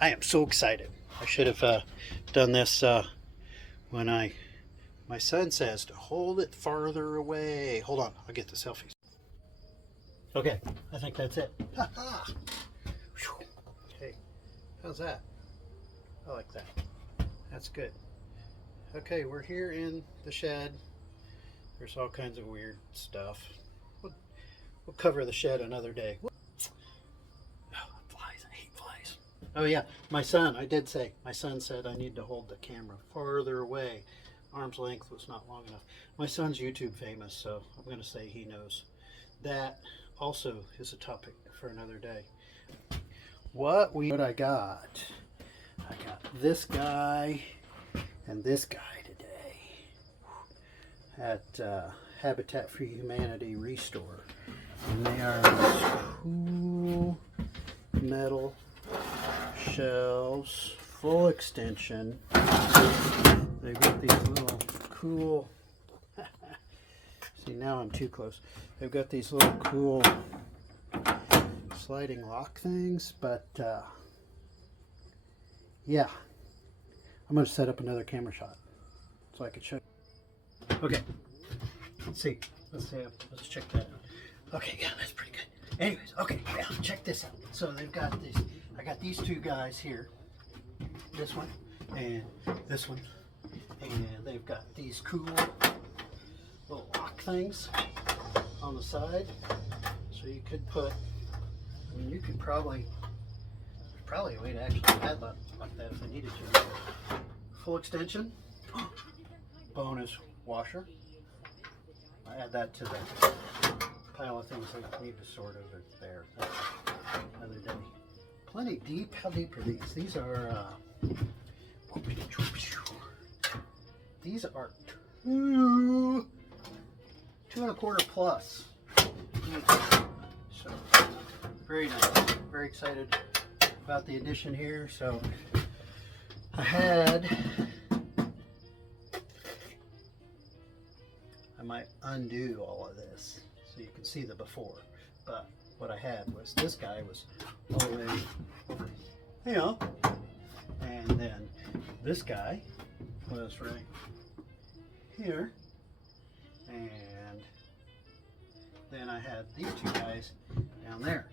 I am so excited. I should have done this when my son says to hold it farther away. Hold on, I'll get the selfies. Okay, I think that's it. Okay, how's that? I like that. That's good. Okay, we're here in the shed. There's all kinds of weird stuff. We'll cover the shed another day. Oh, flies, I hate flies. Oh yeah, my son, I did say, my son said I need to hold the camera farther away. Arm's length was not long enough. My son's YouTube famous, so I'm going to say he knows. That also is a topic for another day. What I got this guy and this guy today at Habitat for Humanity Restore. And they are cool metal shelves, full extension. They've got these little cool, see now I'm too close. They've got these little cool sliding lock things, but yeah, I'm going to set up another camera shot so I can show you. Okay, let's see, let's check that out. Okay, yeah, that's pretty good. Anyways, okay, yeah, check this out. So they've got these, I got these two guys here, this one and this one, and they've got these cool little lock things on the side. So you could put, I mean, you could probably, there's probably a way to actually add like that if I needed to. Full extension, bonus washer. I add that to the pile of things I need to sort over there. That's another day. Plenty deep. How deep are these? These are two and a quarter plus. So very nice. Very excited about the addition here. So I might undo all of this so you can see the before, but what I had was this guy was all the way over, you know, and then this guy was right here, and then I had these two guys down there,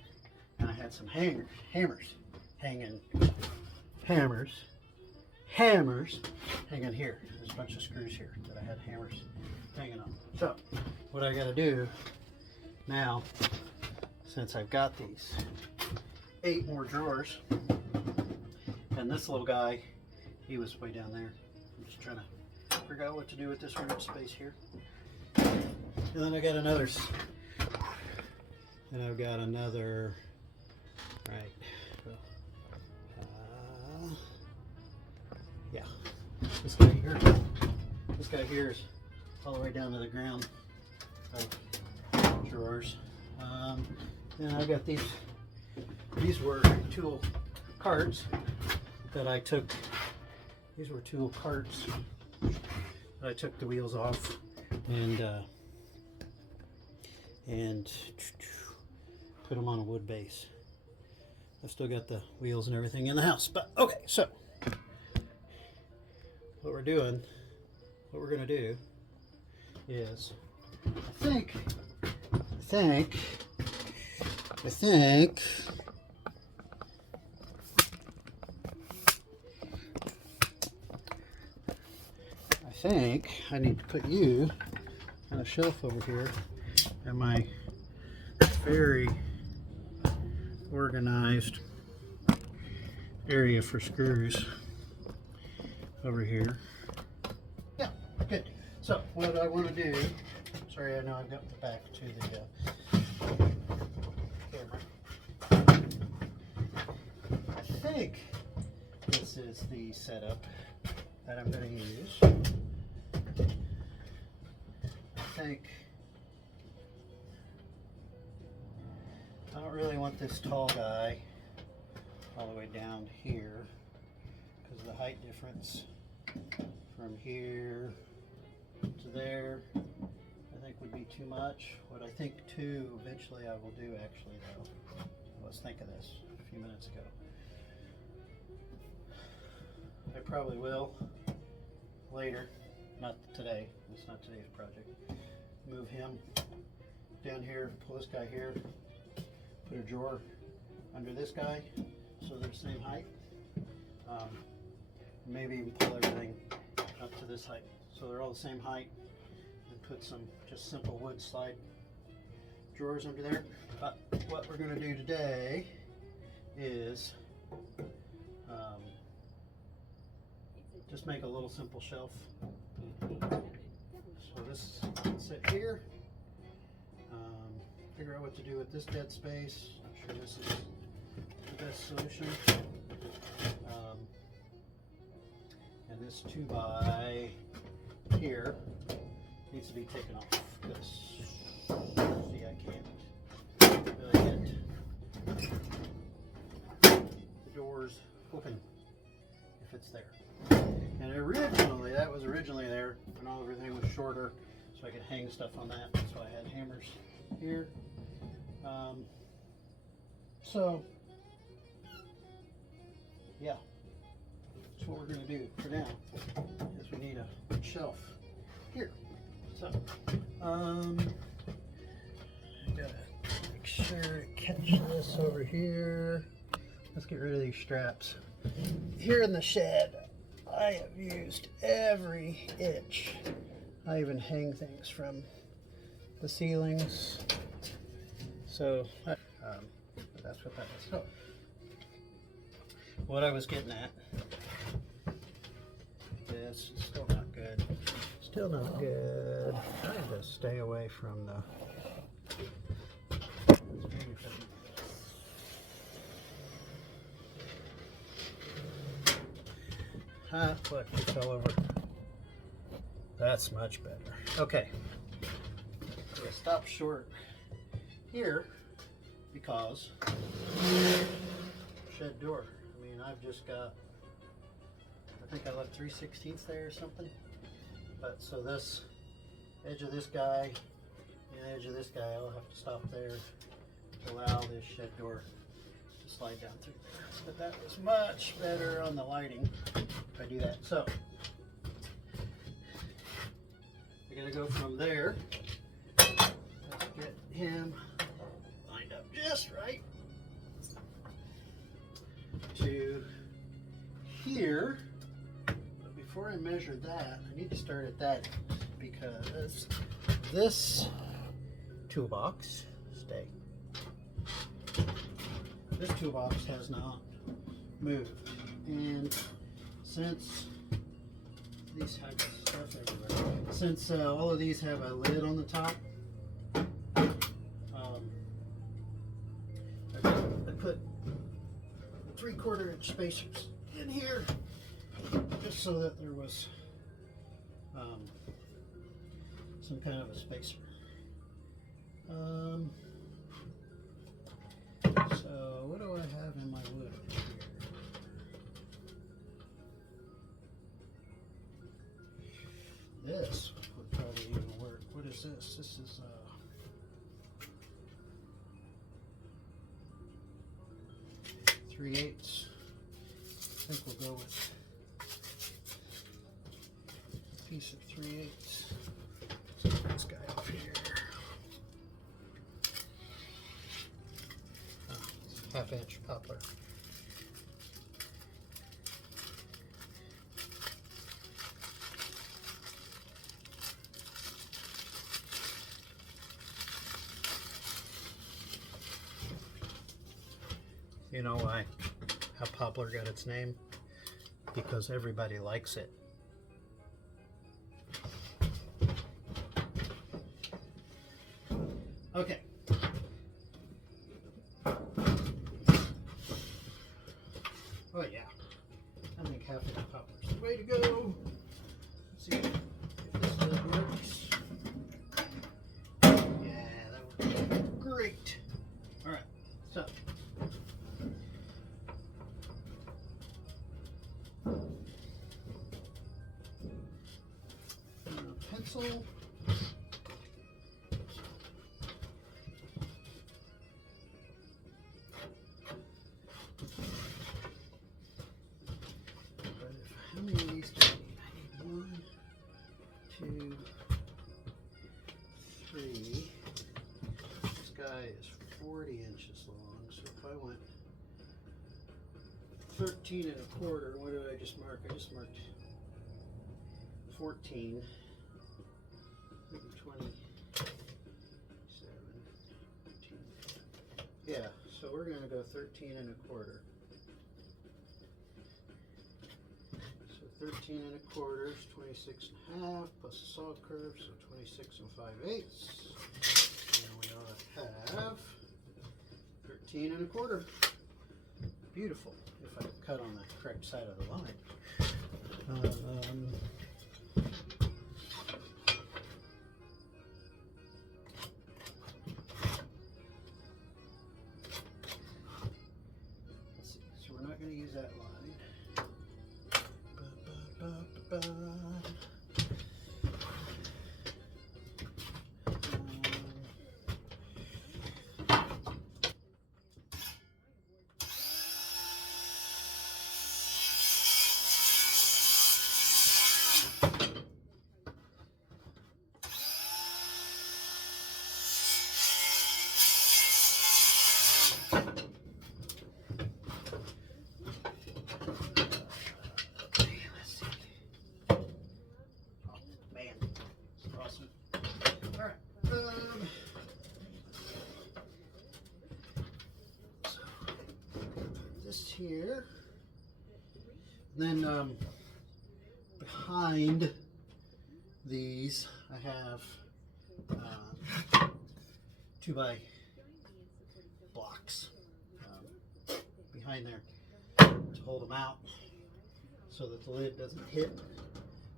and I had some hammers hanging here. There's a bunch of screws here that I had hammers hanging on. So what I got to do now, since I've got these 8 more drawers, and this little guy, he was way down there. I'm just trying to figure out what to do with this weird space here. And then I got another, right, well, yeah, this guy here is all the way down to the ground of drawers. Then I've got these were tool carts that I took, these were tool carts that I took the wheels off and put them on a wood base. I've still got the wheels and everything in the house, but okay, so what we're gonna do is, I think I need to put you on a shelf over here in my very organized area for screws over here. Yeah, good. So what I want to do, sorry, I know I've got the back to the camera. I think this is the setup that I'm going to use. I don't really want this tall guy all the way down here because of the height difference from here to there. I think would be too much. What I think too eventually I will do, actually, though, I was thinking this a few minutes ago. probably will later, not today. It's not today's project. Move him down here, pull this guy here, put a drawer under this guy so they're the same height. Maybe even pull everything up to this height so they're all the same height, and put some just simple wood slide drawers under there. But what we're going to do today is just make a little simple shelf. So this can sit here. Figure out what to do with this dead space. I'm sure this is the best solution. And this 2x here needs to be taken off because, see, I can't really get the doors open if it's there. And originally, that was originally there when all everything was shorter, so I could hang stuff on that. So I had hammers here. So yeah, that's what we're going to do for now. Is we need a shelf here. So I gotta make sure to catch this over here. Let's get rid of these straps. Here in the shed, I have used every inch. I even hang things from the ceilings. So that's what that is. So what I was getting at, this is still not good. Still not good. Trying to stay away from the look, it fell over. That's much better. Okay. So I stopped short here because shed door. I mean, I've just got, I think I left 3/16 there or something. But so this edge of this guy and the edge of this guy, I'll have to stop there to allow this shed door to slide down through there. But that was much better on the lighting if I do that. So I gotta go from there. Let's get him lined up just right to here. But before I measure that, I need to start at that because this toolbox, stay. This toolbox has not moved, and since these have stuff everywhere, since all of these have a lid on the top, I put 3/4 inch spacers in here just so that there was some kind of a spacer. So what do I have in my wood here? This would probably even work. What is this? This is 3/8. I think we'll go with a piece of 3/8. Let's get this guy off here. Half-inch poplar. You know why? How poplar got its name? Because everybody likes it. Okay. Oh yeah, I think half-inch poplar is the way to go. Let's see if this lid works. Yeah, that works great. All right, so pencil. 3. This guy is 40 inches long, so if I went 13 and a quarter, what did I just mark? I just marked 14, 27, 18. Yeah, so we're going to go 13 and a quarter. So 13 and a quarter is 26 and a half plus the saw curve, so 26 and 5/8. And we ought to have 13 and a quarter. Beautiful, if I cut on the correct side of the line. Let's see, so we're not going to use that line. Here, then behind these I have 2x blocks behind there to hold them out so that the lid doesn't hit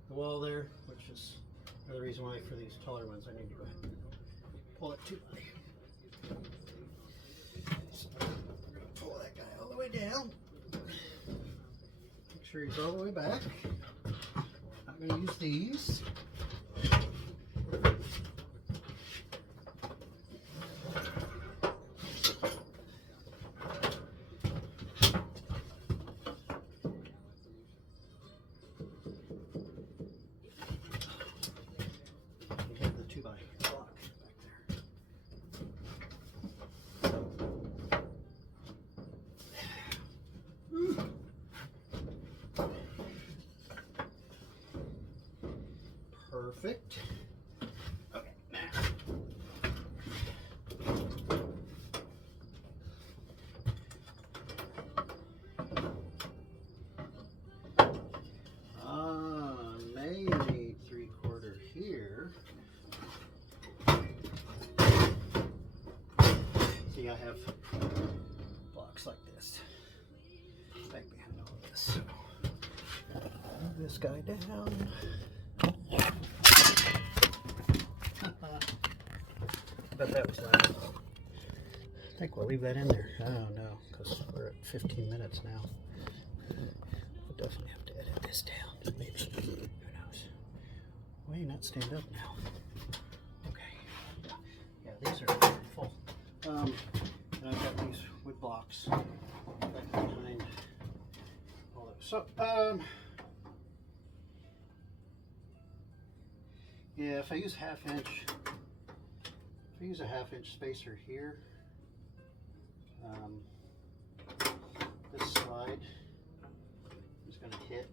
the wall there, which is another reason why for these taller ones I need to go ahead and pull it 2x. So we're going to pull that guy all the way down. Make sure he's all the way back. I'm going to use these. We have the 2x block back there. Perfect. Okay. Maybe 3/4 here. See, I have blocks like this back behind all of this. So move this guy down. I bet that was loud. I think we'll leave that in there. I don't know, because we're at 15 minutes now. We'll definitely have to edit this down. Maybe. Who knows? Why not stand up now? Okay. Yeah, these are full. And I've got these wood blocks back behind all those. So, yeah, if I use a 1/2 inch spacer here, this slide is going to hit.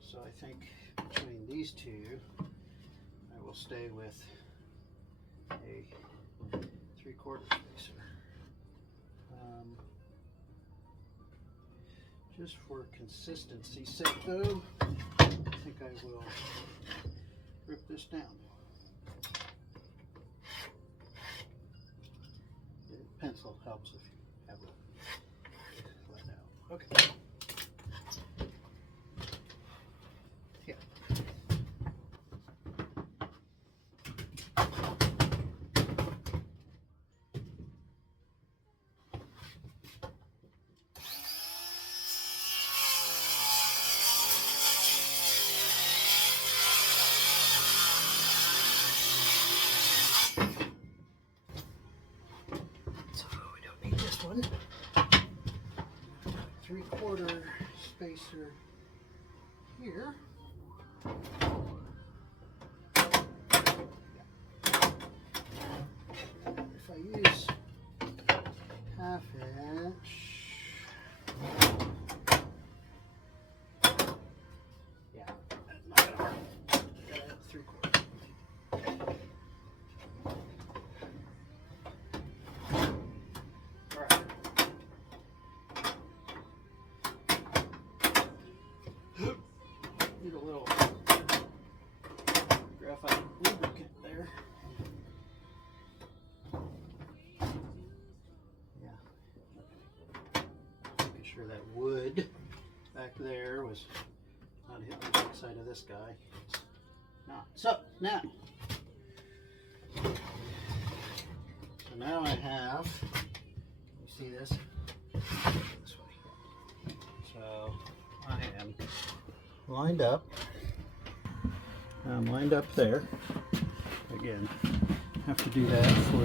So I think between these two, I will stay with a 3/4 spacer. Just for consistency's sake though, I think I will rip this down. The pencil helps if you have it let out. Okay. Yeah. One 3/4 spacer here. Yeah. use half inch. Yeah, not gonna work. Gotta have 3/4. All right. Need a little graphite lubricant there. Yeah. Making sure that wood back there was not hitting the back side of this guy. It's not. So now I have, you see this? This way. So I am lined up. I'm lined up there. Again, have to do that for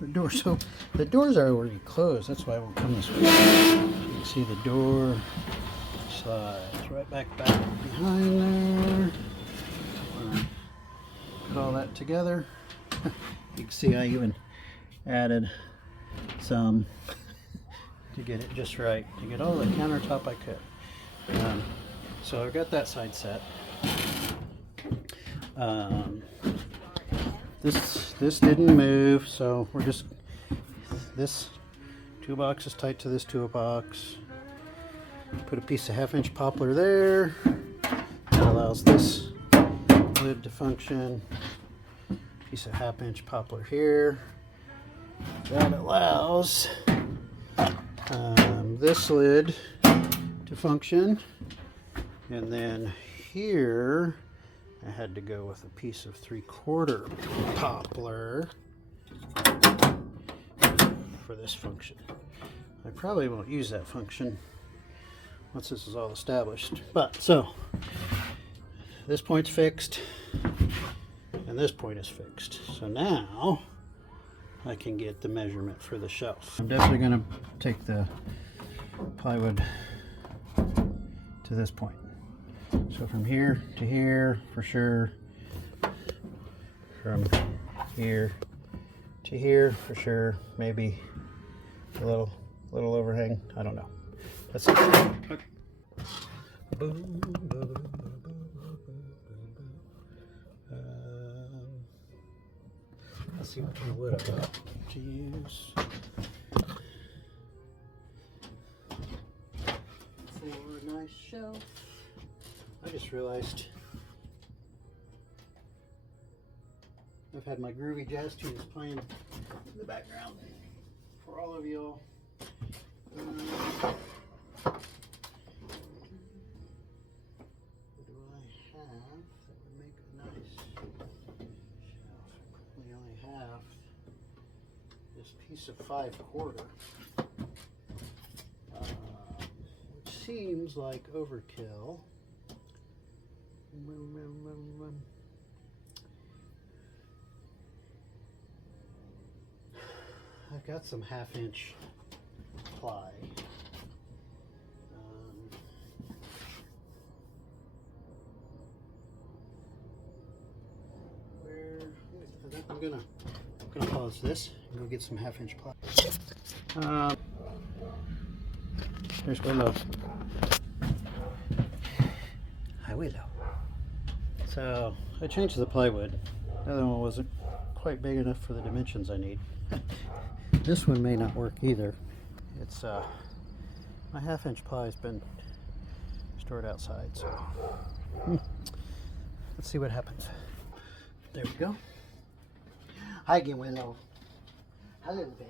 the door. So the doors are already closed. That's why I won't come this way. So you can see the door slides right back behind there. Put all that together. You can see I even added some to get it just right, to get all the countertop I could. So I've got that side set. This didn't move, so we're just, this toolbox is tight to this toolbox. Put a piece of 1/2 inch poplar there. That allows this lid to function. Piece of 1/2 inch poplar here. That allows this lid to function. And then here I had to go with a piece of 3/4 poplar for this function. I probably won't use that function once this is all established. But so this point's fixed and this point is fixed. So now I can get the measurement for the shelf. I'm definitely going to take the plywood to this point. So from here to here for sure. From here to here for sure. Maybe a little overhang. I don't know. Let's see. Okay. Let's see what kind of wood I've got to use for a nice shelf. I just realized I've had my groovy jazz tunes playing in the background for all of y'all. What do I have that would make a nice shelf? We only have this piece of 5/4, which seems like overkill. I've got some 1/2 inch ply. I'm gonna pause this and go get some 1/2 inch ply. There's Willow. Hi, Willow. So I changed the plywood. The other one wasn't quite big enough for the dimensions I need. This one may not work either. It's my 1/2 inch ply has been stored outside, so let's see what happens. There we go. Hi again, Willow. Hi, little bit.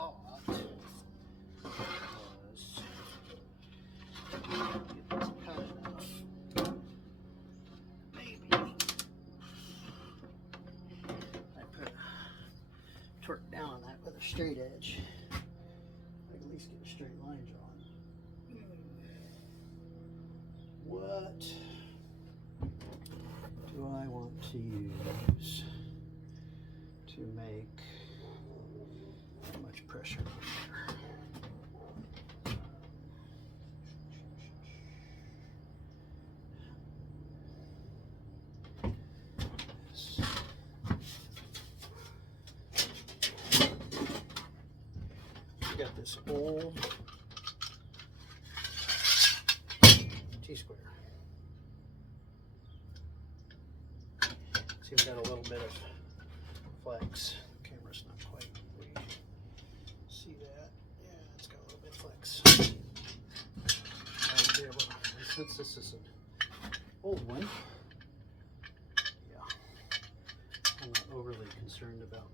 thought was get this cut enough. Maybe I put torque down on that with a straight edge. I can at least get a straight line drawn. What do I want to use to make that much pressure in there? Got this old T-square. See, we've got a little bit of flex. Camera's not quite. See that? Yeah, it's got a little bit of flex. I'll be able to, since this is an old one, yeah, I'm not overly concerned about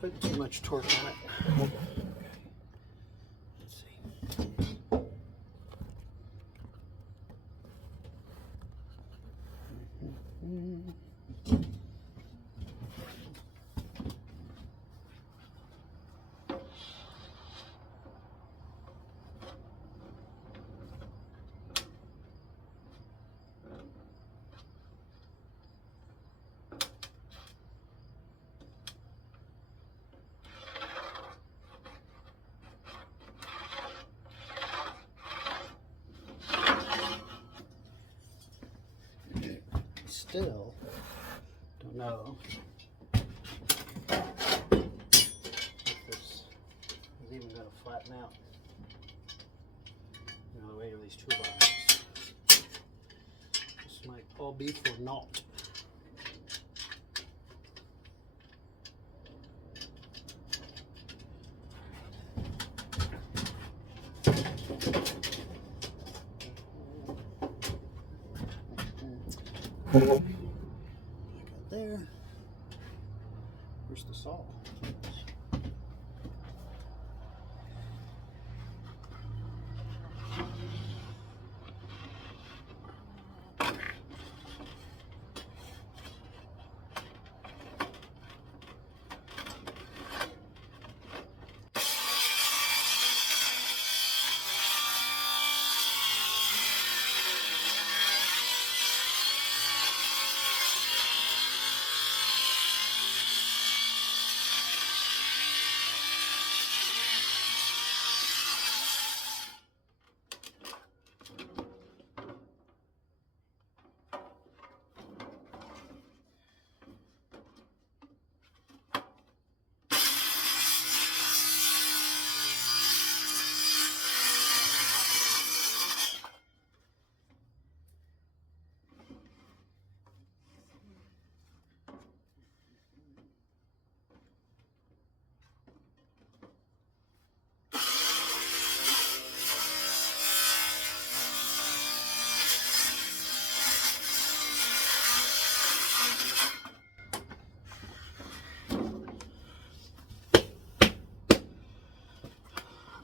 putting too much torque on it. Let's see. Still don't know if this is even going to flatten out. You know, the weight of these toolboxes. This might all be for naught. Back out there. Where's the saw?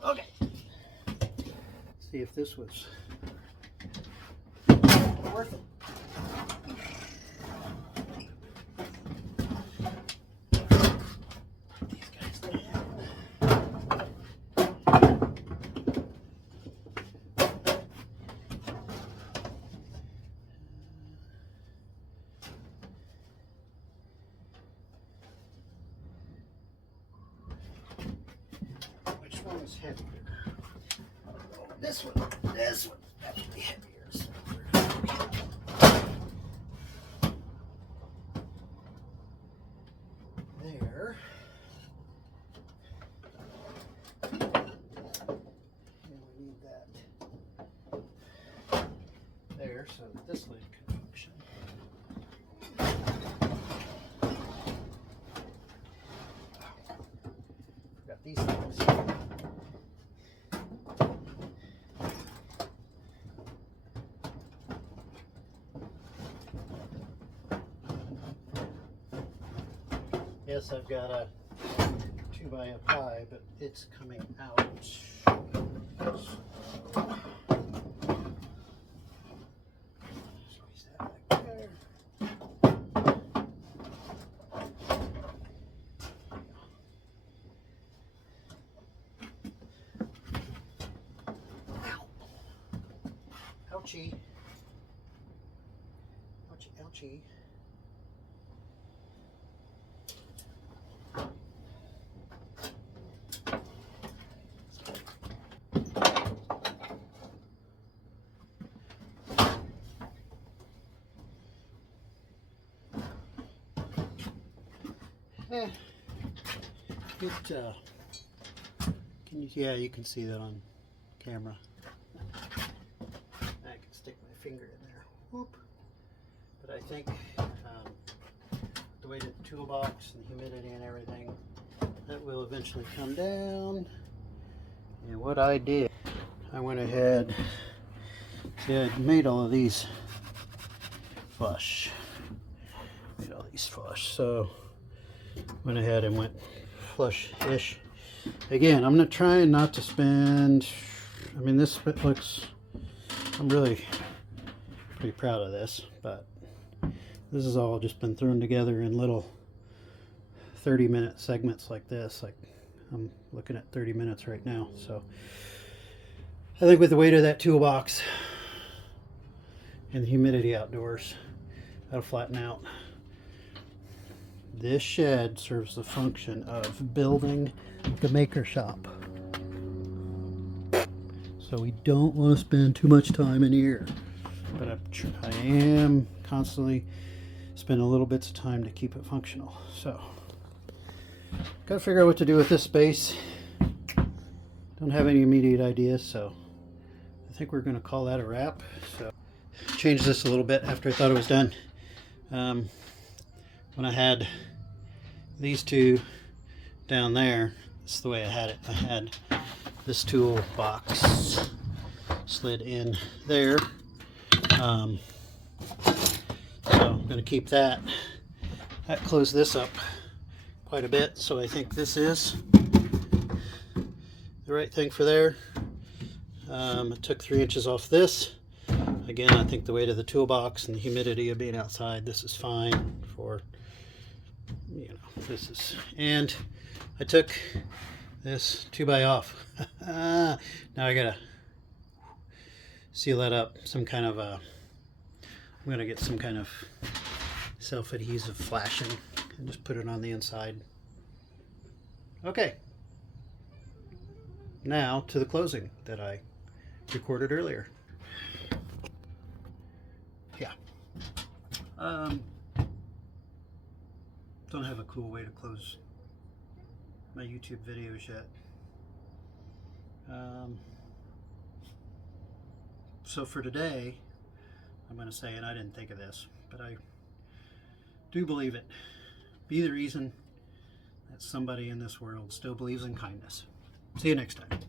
Okay. See if this was worth it. These guys down. Which one is heavier? This one definitely heavier. So there. And we need that there so that this lid can function. Got these things. Yes, I've got a 2 by up high, but it's coming out. Squeeze that back there. Ouchie. Ouchie, ouchie. Yeah, you can see that on camera. I can stick my finger in there. Whoop. But I think the way that the toolbox and the humidity and everything, that will eventually come down. And what I did, I went ahead, see, I made all of these flush. Made all these flush. So went ahead and went flush-ish. Again, I'm not trying not to spend, I mean, this looks, I'm really pretty proud of this, but this has all just been thrown together in little 30-minute segments like this. Like, I'm looking at 30 minutes right now. So I think with the weight of that toolbox and the humidity outdoors, that'll flatten out. This shed serves the function of building the maker shop. So we don't want to spend too much time in here. But I am constantly spending little bits of time to keep it functional. So, got to figure out what to do with this space. Don't have any immediate ideas, so I think we're going to call that a wrap. So, changed this a little bit after I thought it was done. When I had these two down there, this is the way I had it. I had this tool box slid in there. So I'm going to keep that. That closed this up quite a bit, so I think this is the right thing for there. I took 3 inches off this. Again, I think the weight of the toolbox and the humidity of being outside, this is fine for, you know, this is, and I took this 2x off. Now I gotta seal that up, some kind of a, I'm gonna get some kind of self-adhesive flashing and just put it on the inside. Okay, now to the closing that I recorded earlier. Yeah. Don't have a cool way to close my YouTube videos yet. So for today, I'm going to say, and I didn't think of this, but I do believe it. Be the reason that somebody in this world still believes in kindness. See you next time.